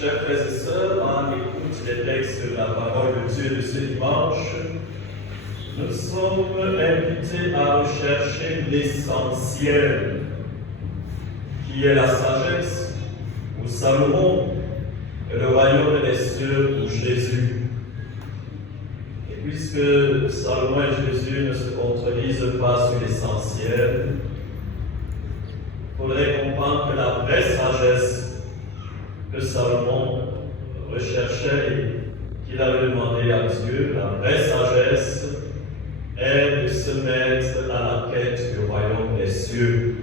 Chers frères et sœurs, à l'écoute des textes de la parole de Dieu de ce dimanche, nous sommes invités à rechercher l'essentiel, qui est la sagesse pour Salomon et le royaume des cieux pour Jésus. Et puisque Salomon et Jésus ne se contredisent pas sur l'essentiel, il faudrait comprendre que la vraie sagesse que Salomon recherchait et qu'il avait demandé à Dieu, la vraie sagesse est de se mettre à la quête du royaume des cieux.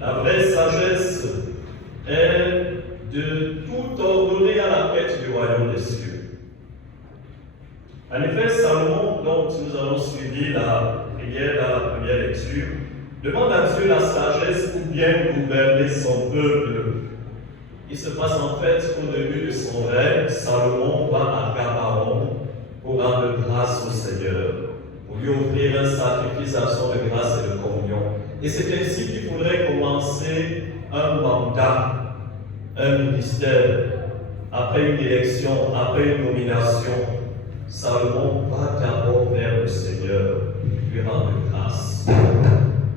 La vraie sagesse est de tout ordonner à la quête du royaume des cieux. En effet, Salomon, dont nous avons suivi la prière dans la première lecture, demande à Dieu la sagesse pour bien gouverner son peuple. Il se passe en fait qu'au début de son règne, Salomon va à Gabaon pour rendre grâce au Seigneur, pour lui offrir un sacrifice d'action de grâce et de communion. Et c'est ainsi qu'il faudrait commencer un mandat, un ministère. Après une élection, après une nomination, Salomon va d'abord vers le Seigneur, lui rendre grâce.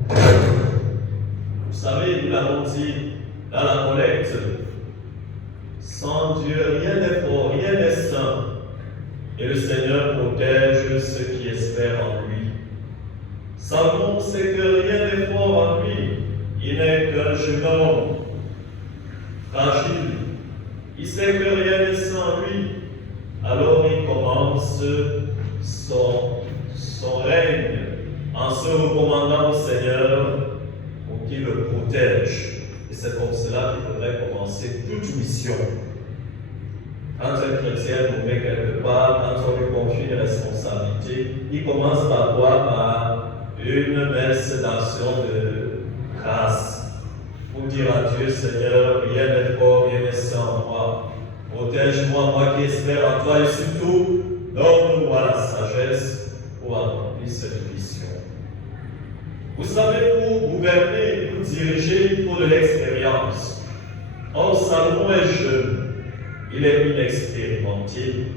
Vous savez, nous l'avons dit dans la collecte, sans Dieu, rien n'est fort, rien n'est saint. Et le Seigneur protège ceux qui espèrent en lui. Salomon sait que rien n'est fort en lui. Il n'est qu'un jeune homme fragile. Il sait que rien n'est saint en lui. Alors il commence son règne en se recommandant au Seigneur pour qu'il le protège. Et c'est comme cela qu'il faudrait commencer toute mission. Quand un chrétien nous met quelque part, quand on lui confie une responsabilité, il commence par quoi? Par une messe d'action de grâce. Pour dire à Dieu, Seigneur, rien n'est fort, rien n'est saint en moi. Protège-moi, moi qui espère en toi, et surtout, donne-moi la sagesse pour accomplir cette mission. Vous savez, pour gouverner, pour diriger, il faut de l'expérience. Or, Salomon est jeune. Il est inexpérimenté.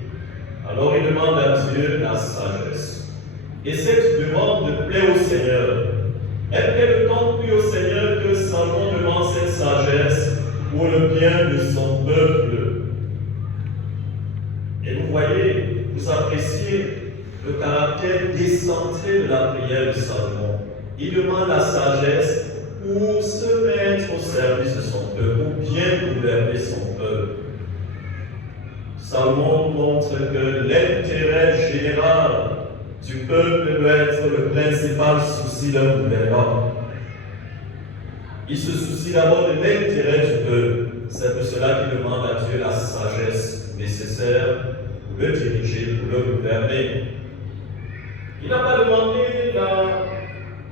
Alors il demande à Dieu la sagesse. Et cette demande plaît au Seigneur. Elle plaît d'autant plus au Seigneur que Salomon demande cette sagesse pour le bien de son peuple. Et vous voyez, vous appréciez le caractère décentré de la prière de Salomon. Il demande la sagesse pour se mettre au service de son peuple, pour bien gouverner son peuple. Salomon montre que l'intérêt général du peuple doit être le principal souci d'un gouvernant. Il se soucie d'abord de l'intérêt du peuple. C'est pour cela qu'il demande à Dieu la sagesse nécessaire pour le diriger, pour le gouverner. Il n'a pas demandé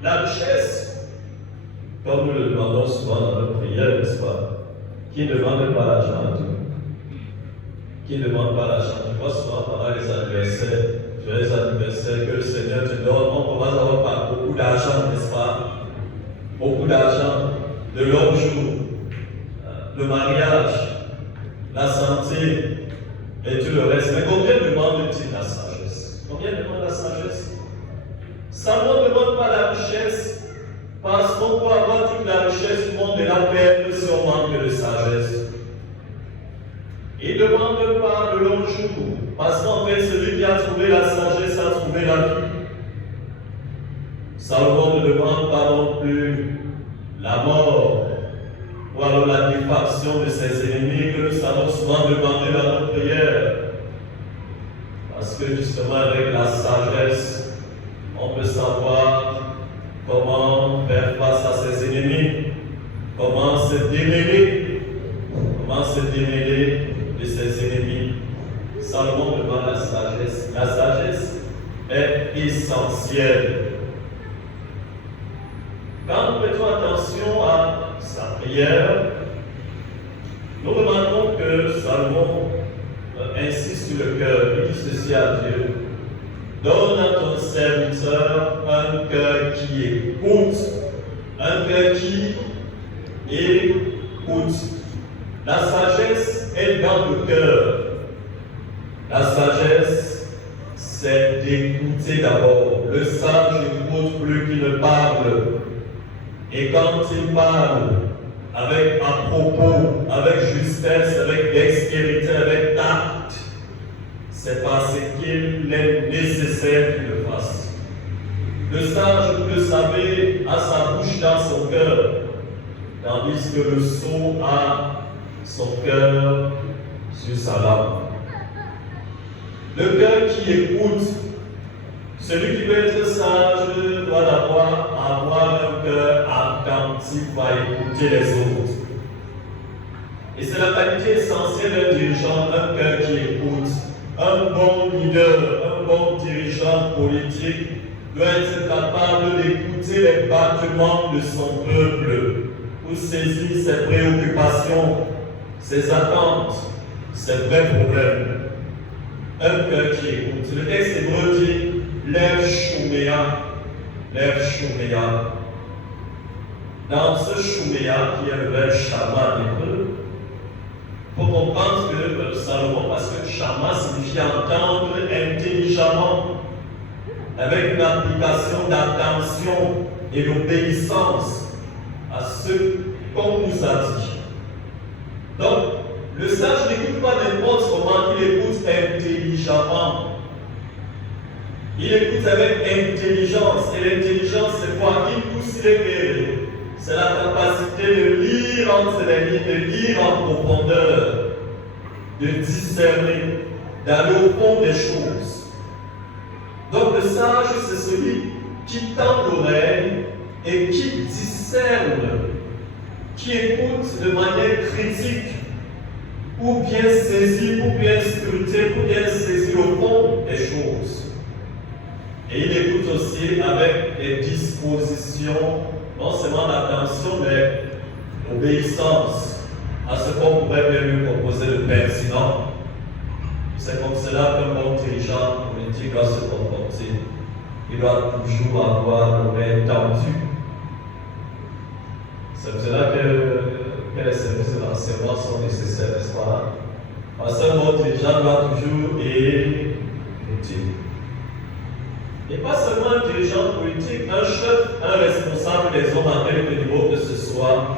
la richesse, comme nous le demandons souvent dans nos prières, n'est-ce pas? Qui ne demande pas l'argent à Dieu? Qui ne demande pas l'argent? Je vois souvent pendant les anniversaires, que le Seigneur te donne, on commence à avoir par beaucoup d'argent, n'est-ce pas? Beaucoup d'argent, de longs jours, le mariage, la santé et tout le reste. Mais combien demande-t-il la sagesse? Combien demande la sagesse? Salomon ne demande pas la richesse, parce qu'on peut avoir toute la richesse du monde et la perdre si on manque de sagesse. Il ne demande pas de long jour, parce qu'en fait, celui qui a trouvé la sagesse a trouvé la vie. Salomon ne demande pas non plus la mort, ou alors la défaction de ses ennemis, que nous savons souvent demander dans nos prières. Parce que justement, avec la sagesse, on peut savoir comment faire face à ses ennemis, comment se démêler de ses ennemis. Salomon demande la sagesse. La sagesse est essentielle. Quand nous prêtons attention à sa prière, nous remarquons que Salomon insiste sur le cœur. Il dit ceci à Dieu: donne à ton serviteur un cœur qui écoute. Un cœur qui écoute. La sagesse est dans le cœur. La sagesse, c'est d'écouter d'abord. Le sage écoute plus qu'il ne parle. Et quand il parle, avec à propos, avec justesse, avec dextérité, avec tact, c'est parce qu'il est nécessaire qu'il le fasse. Le sage, vous le savez, a sa bouche dans son cœur, tandis que le sot a son cœur sur sa langue. Le cœur qui écoute, celui qui veut être sage doit d'abord avoir un cœur attentif à écouter les autres. Et c'est la qualité essentielle d'un dirigeant, un cœur qui écoute. Un bon leader, un bon dirigeant politique doit être capable d'écouter les battements de son peuple pour saisir ses préoccupations, ses attentes, ses vrais problèmes. Un cœur qui écoute. Le texte hébreu dit Lev Shumea, Lev Shumea. Dans ce Shumea, qui est le verbe Shama hébreu, il faut comprendre que Salomon, parce que Shama signifie entendre intelligemment, avec une application d'attention et d'obéissance à ce qu'on nous a dit. Donc, le sage n'écoute pas n'importe comment, il écoute intelligemment. Il écoute avec intelligence. Et l'intelligence, c'est quoi? Il pousse les guerres. C'est la capacité de lire entre les lignes, de lire en profondeur, de discerner, d'aller au fond des choses. Donc le sage, c'est celui qui tend l'oreille et qui discerne, qui écoute de manière critique, pour bien saisir, pour bien scruter, pour bien saisir au fond des choses. Et il écoute aussi avec des dispositions, non seulement d'attention, mais d'obéissance à ce qu'on pourrait bien lui proposer de pertinent. C'est comme cela qu'un bon dirigeant politique doit se comporter. Il doit toujours avoir l'oreille tendue. C'est pour cela que les services de l'enseignement sont nécessaires, n'est-ce pas? Parce qu'un bon dirigeant doit toujours écouter. Et pas seulement un dirigeant politique, un chef, un responsable des hommes à quelque niveau que ce soit,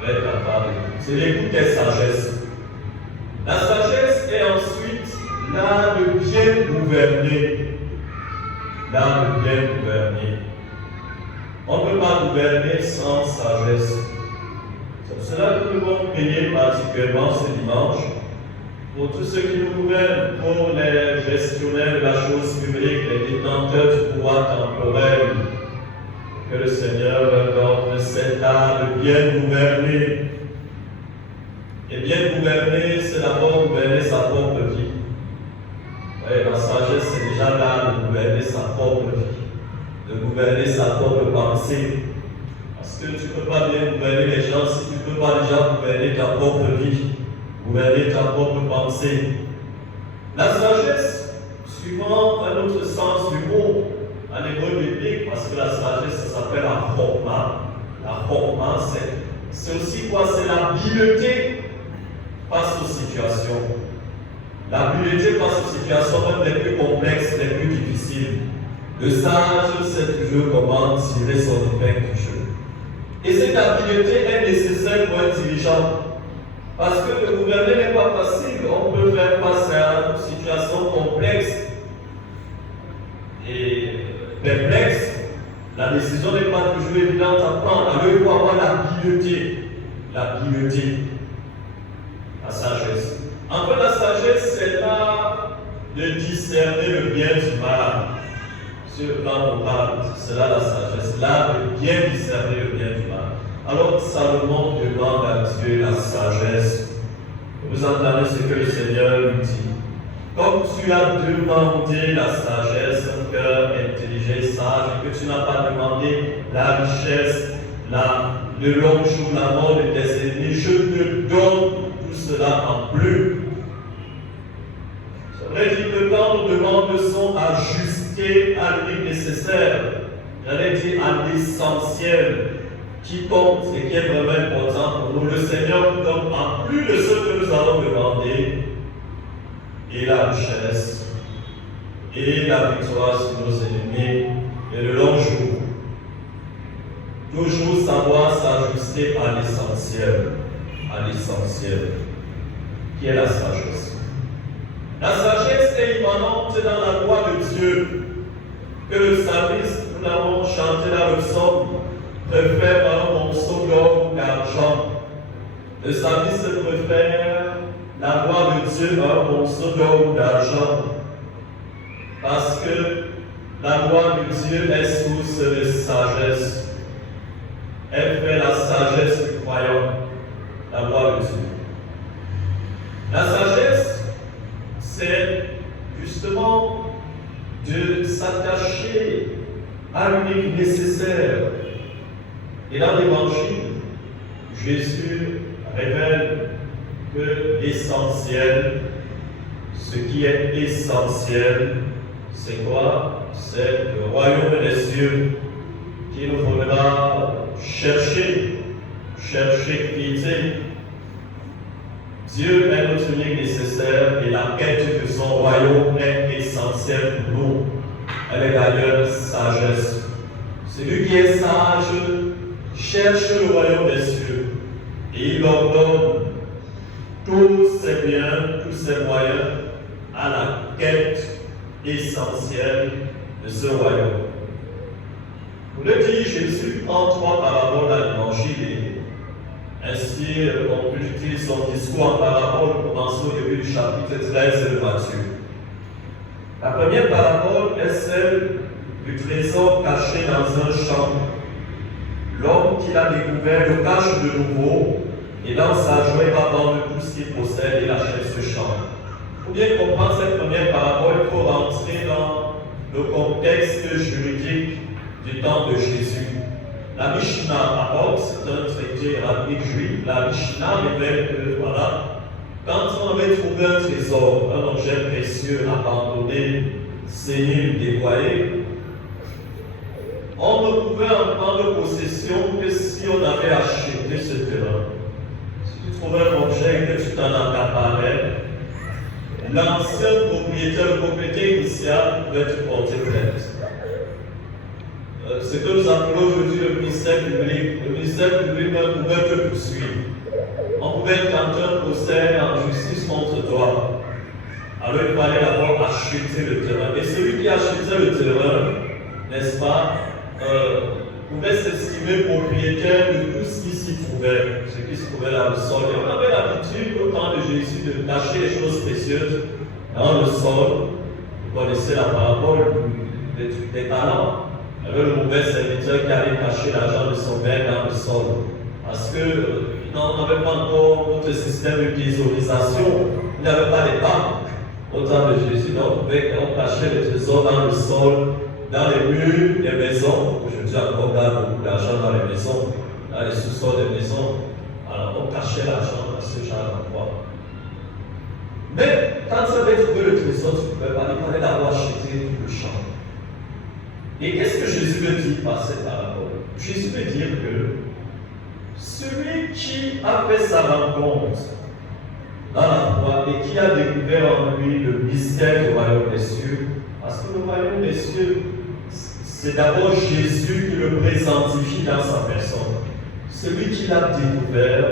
va être capable d'écouter. C'est l'écoute des sagesses. La sagesse est ensuite l'art de bien gouverner. L'art de bien gouverner. On ne peut pas gouverner sans sagesse. C'est pour cela que nous devons prier particulièrement ce dimanche pour tous ceux qui nous gouvernent, pour les gestionnaires de la chose publique, les détenteurs du pouvoir temporel. Que le Seigneur leur donne cet art de bien gouverner. Et bien gouverner, c'est d'abord gouverner sa propre vie. Oui, la sagesse, c'est déjà l'art de gouverner sa propre vie, de gouverner sa propre pensée. Parce que tu ne peux pas bien gouverner les gens si tu ne peux pas déjà gouverner ta propre vie, gouverner ta propre pensée. La sagesse, suivant un autre sens du mot, en hébreu biblique, parce que la sagesse, ça s'appelle la chokma. La chokma, c'est aussi quoi? C'est l'habileté face aux situations. L'habileté face aux situations, même les plus complexes, les plus difficiles. Le sage sait toujours comment tirer son épingle du jeu. Et cette habileté est nécessaire pour un dirigeant. Parce que le gouverner n'est pas facile. On peut faire face à une situation complexe et perplexe. La décision n'est pas toujours évidente à prendre. Alors il faut avoir l'habileté. L'habileté. La sagesse. Enfin, la sagesse, c'est l'art de discerner le bien du mal. Sur le plan moral, c'est là la sagesse, l'art de bien discerner le bien du mal. Alors, Salomon demande à Dieu la sagesse. Vous entendez ce que le Seigneur lui dit. Comme tu as demandé la sagesse, un cœur intelligent et sage, et que tu n'as pas demandé la richesse, le long jour, la mort de tes ennemis, je te donne tout cela en plus. J'aurais dit que quand nos demandes sont ajustées à l'unique nécessaire, j'allais dire à l'essentiel, qui compte et qui est vraiment important pour nous. Le Seigneur nous donne en plus de ce que nous avons demandé, et la richesse, et la victoire sur nos ennemis, et le long jour. Toujours savoir s'ajuster à l'essentiel, qui est la sagesse. La sagesse est immanente dans la loi de Dieu, que le psalmiste, nous l'avons chanté dans le psaume, préfère un monceau d'or ou d'argent. Le psalmiste préfère la loi de Dieu à un monceau d'or ou d'argent, parce que la loi de Dieu est source de sagesse. Elle fait la sagesse du croyant, la loi de Dieu. La sagesse, c'est justement de s'attacher à l'unique nécessaire. Et dans l'Évangile, Jésus révèle que l'essentiel, ce qui est essentiel, c'est quoi? C'est le royaume des cieux qu'il nous faudra chercher, quitter. Dieu est notre unique nécessaire et la quête de son royaume est essentielle pour nous. Elle est d'ailleurs sagesse. Celui qui est sage cherche le royaume des cieux et il ordonne tous ses biens, tous ses moyens à la quête essentielle de ce royaume. Pour le dire, Jésus prend 3 paraboles à l'Évangile et ainsi on peut utiliser son discours en parabole, commençons au début du chapitre 13 de Matthieu. La première parabole est celle du trésor caché dans un champ. L'homme qui l'a découvert le cache de nouveau et dans sa joie il va vendre tout ce qu'il possède et achète ce champ. Pour bien comprendre cette première parabole, il faut rentrer dans le contexte juridique du temps de Jésus. La Mishnah apporte, c'est un traité rabbinique juif, la Mishnah révèle que, voilà, quand on avait trouvé un trésor, un objet précieux, abandonné, sénile, dévoyé, on ne pouvait en prendre possession que si on avait acheté ce terrain. Si tu trouvais un objet et que tu t'en accaparais, l'ancien propriétaire, le propriétaire initial, pouvait te porter plainte. Ce que nous appelons aujourd'hui le ministère public. Le ministère public pouvait te poursuivre. On pouvait tenter un procès en justice contre toi. Alors il fallait d'abord acheter le terrain. Et celui qui achetait le terrain, n'est-ce pas, pouvait s'estimer propriétaire de tout ce qui s'y trouvait, ce qui se trouvait dans le sol. Et on avait l'habitude au temps de Jésus de cacher les choses précieuses dans le sol. Vous connaissez la parabole des talents. Il y avait le mauvais serviteur qui allait cacher l'argent de son père dans le sol. Parce que on n'avait pas encore notre système de thésorisation. Il n'y avait pas les banques au temps de Jésus. Donc on cachait les trésors dans le sol, dans les murs des maisons. Aujourd'hui encore, on garde beaucoup d'argent dans les maisons, dans les sous-sols des maisons. Alors on cachait l'argent dans ce genre d'endroit. Mais quand tu avais trouvé le trésor, tu ne pouvais pas, il fallait d'abord acheter le champ. Et qu'est-ce que Jésus veut dire par cette parabole? Jésus veut dire que celui qui a fait sa rencontre dans la foi et qui a découvert en lui le mystère du royaume des cieux, parce que le royaume des cieux, c'est d'abord Jésus qui le présentifie dans sa personne. Celui qui l'a découvert,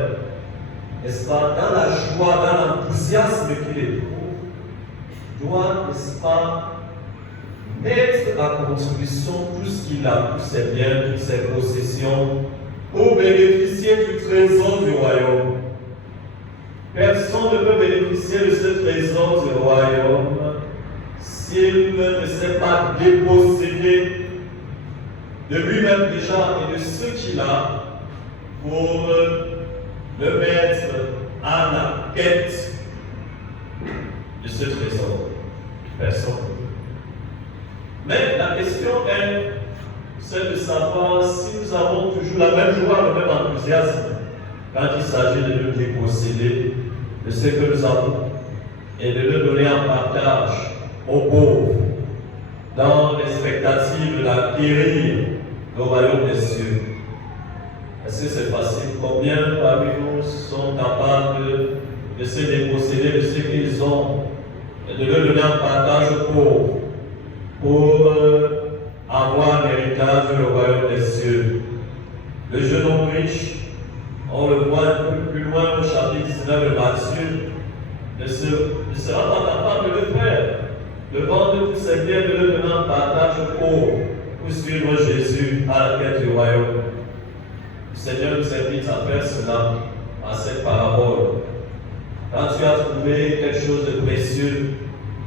n'est-ce pas, dans la joie, dans l'enthousiasme qu'il éprouve, doit, n'est-ce pas, mettre à contribution tout ce qu'il a, tous ses biens, toutes ses possessions, pour bénéficier du trésor du royaume. Personne ne peut bénéficier de ce trésor du royaume s'il ne s'est pas dépossédé de lui-même déjà et de ce qu'il a pour le mettre à la quête de ce trésor. Personne. Mais la question est celle de savoir si nous avons toujours la même joie, le même enthousiasme quand il s'agit de nous déposséder de ce que nous avons et de le donner en partage aux pauvres dans l'expectative de l'acquérir le royaume des cieux. Est-ce que c'est facile? Combien parmi nous sont capables de se déposséder de ce qu'ils ont, de le donner en partage pour avoir l'héritage du royaume des cieux? Le jeune homme riche, on le voit un peu plus loin au chapitre 19 de Matthieu, ne sera pas capable de le faire, de vendre tous ses biens, de le donner en partage pour suivre Jésus à la quête du royaume. Le Seigneur nous invite à faire cela à cette parabole. Quand tu as trouvé quelque chose de précieux,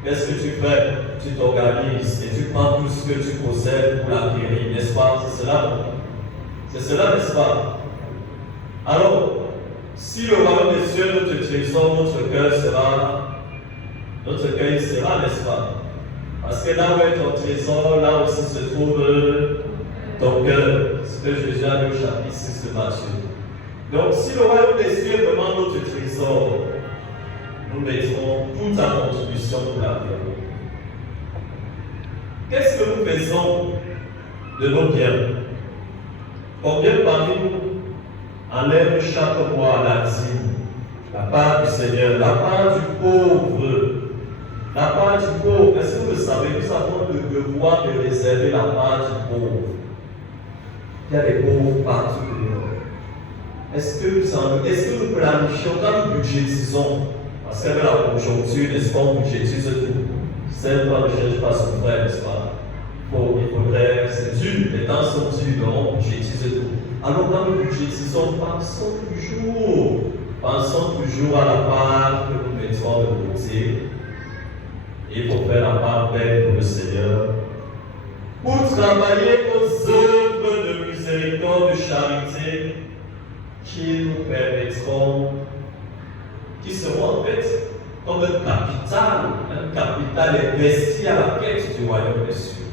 qu'est-ce que tu fais? Tu t'organises et tu prends tout ce que tu possèdes pour l'acquérir, n'est-ce pas? C'est cela, n'est-ce pas? Alors, si le royaume des cieux, notre trésor, notre cœur il sera, n'est-ce pas? Parce que là où est ton trésor, là aussi se trouve ton cœur. Ce que Jésus a dit au chapitre 6 de Matthieu. Donc, si le royaume des cieux demande notre trésor, nous mettrons toute la contribution pour la vie. Qu'est-ce que nous faisons de nos biens? Combien parmi nous enlèvent chaque mois la dîme, la part du Seigneur, la part du pauvre? La part du pauvre, est-ce que vous le savez, nous avons le devoir de réserver la part du pauvre. Il y a des pauvres partout dehors. Est-ce que nous planifions, quand nous budgétisons, parce qu'avec la conjoncture, n'est-ce pas, on budgétise tout. Celle ne cherche pas son frère, n'est-ce pas? Il faudrait, c'est dur, les temps sont durs, donc on budgétise tout. Alors quand nous budgétisons, pensons toujours à la part que nous mettrons de côté. Il faut faire la part belle pour le Seigneur. Pour travailler aux œuvres de miséricorde, de charité, qui nous permettront, qui seront en fait comme un capital investi à la quête du royaume des cieux.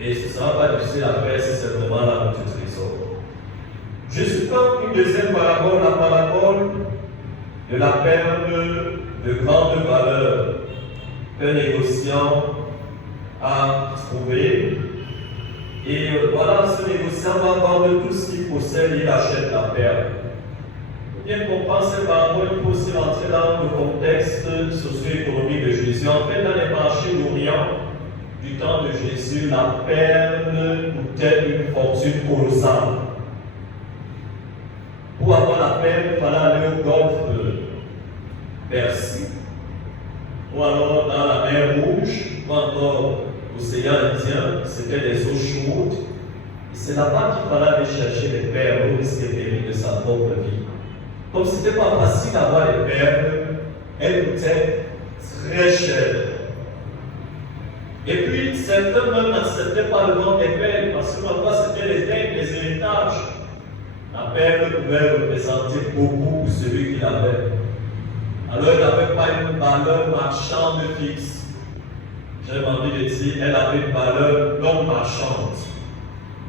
Et ce ne sera pas difficile à faire si c'est vraiment là notre trésor. Je suis comme une deuxième parabole, la parabole de la perle de grande valeur qu'un négociant a trouvé. Et voilà, ce négociant va vendre tout ce qu'il possède et il achète la perle. Pour bien comprendre cette parabole, il faut aussi rentrer dans le contexte socio-économique de Jésus. En fait, dans les marchés d'Orient, du temps de Jésus, la perle coûtait une fortune colossale. Pour avoir la perle, il fallait aller au golfe Persique, ou alors dans la mer Rouge, ou encore l'océan Indien, c'était des eaux chaudes. Et c'est là-bas qu'il fallait aller chercher les perles au risque et péril de sa propre vie. Comme ce n'était pas facile d'avoir les perles, elles coûtaient très cher. Et puis, certains même n'acceptaient pas le vendre des perles, parce que parfois c'était les dettes, les héritages. La perle pouvait représenter beaucoup pour celui qui l'avait. Alors, elle n'avait pas une valeur marchande fixe. J'ai envie de dire, elle avait une valeur non marchande.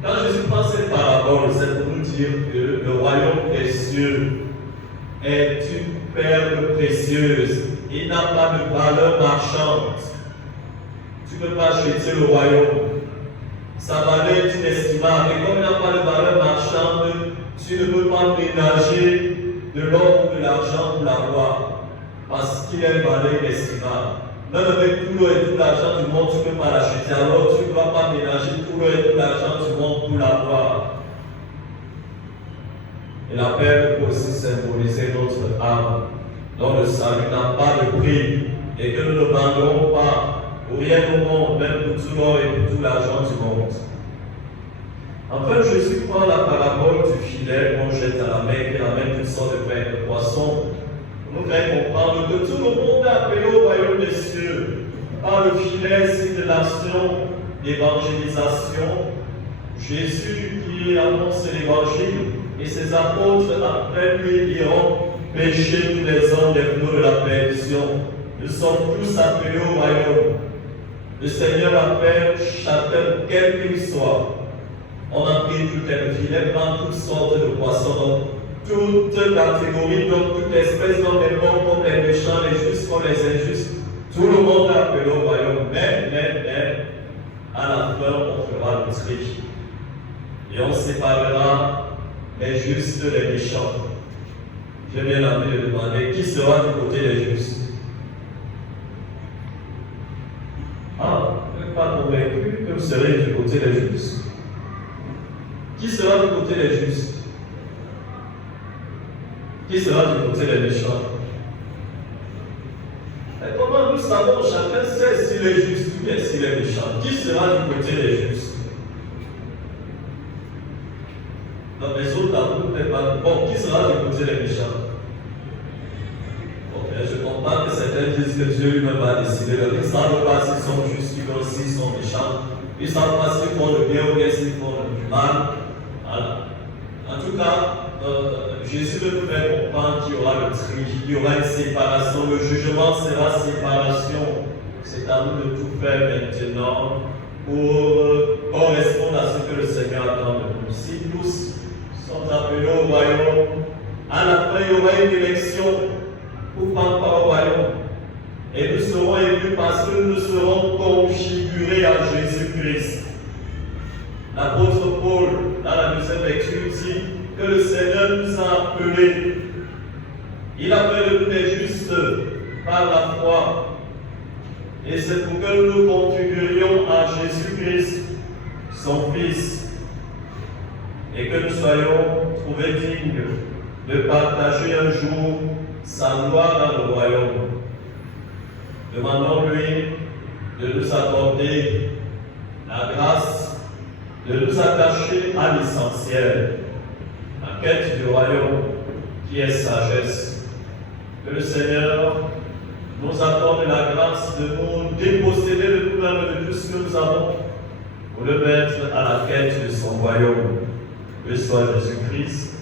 Quand Jésus prend cette parabole, c'est pour nous dire que le royaume des cieux est une perle précieuse. Il n'a pas de valeur marchande. Tu ne peux pas acheter le royaume. Sa valeur est inestimable. Et comme il n'a pas de valeur marchande, tu ne peux pas ménager de l'or ou de l'argent pour l'avoir. Parce qu'il a une valeur inestimable. Même avec tout l'or et tout l'argent du monde, tu ne peux pas l'acheter. Alors tu ne dois pas ménager tout l'or et tout l'argent du monde pour l'avoir. Et la perle peut aussi symboliser notre âme, dont le salut n'a pas de prix et que nous ne vendrons pas pour rien au monde, même pour tout l'or et pour tout l'argent du monde. Enfin, Jésus prend la parabole du filet qu'on jette à la mer et amène toutes sortes de pain et de poissons. Nous devons comprendre que tout le monde est appelé au royaume des cieux. Par le filet, c'est de l'action d'évangélisation. Jésus qui annonce l'évangile et ses apôtres après lui iront pêcher tous les hommes des flots de la perdition. Nous sommes tous appelés au royaume. Le Seigneur appelle chacun, quel qu'il soit. On a pris tout un filet, prend toutes sortes de poissons. Toute catégorie, donc toute espèce, donc les bons comme les méchants, les justes comme les injustes, tout le monde est appelé au royaume. Mais, à la fin, on fera le tri. Et on séparera justes, les méchants. J'ai bien envie de demander qui sera du côté des justes. Ah, vous n'êtes pas convaincu que vous serez du côté des justes. Qui sera du côté des justes? Qui sera du côté des méchants? Et comment nous savons, chacun sait s'il est juste ou bien s'il est méchant? Qui sera du côté des justes? Dans les autres, là, vous ne pouvez pas. Bon, qui sera du côté des méchants? Bon, je comprends que certains disent que Dieu lui-même va décider. Ils ne savent pas s'ils sont justes ou s'ils sont méchants. Ils ne savent pas s'ils font le bien ou bien s'ils font du mal. Voilà. En tout cas, Jésus veut nous faire comprendre qu'il y aura le tri, il y aura une séparation. Le jugement sera séparation. C'est à nous de tout faire maintenant pour correspondre à ce que le Seigneur attend de nous. Si tous sont appelés au royaume, à la fin, il y aura une élection pour prendre part au royaume. Et nous serons élus parce que nous serons configurés à Jésus-Christ. L'apôtre Paul, dans la deuxième lecture, dit que le Seigneur nous a appelés. Il a fait de nous des justes par la foi. Et c'est pour que nous nous configurions à Jésus-Christ, son Fils, et que nous soyons trouvés dignes de partager un jour sa gloire dans le royaume. Demandons-lui de nous accorder la grâce de nous attacher à l'essentiel, la quête du royaume qui est sagesse. Que le Seigneur nous accorde la grâce de nous déposséder de nous-mêmes de tout ce que nous avons pour le mettre à la quête de son royaume. Que soit Jésus-Christ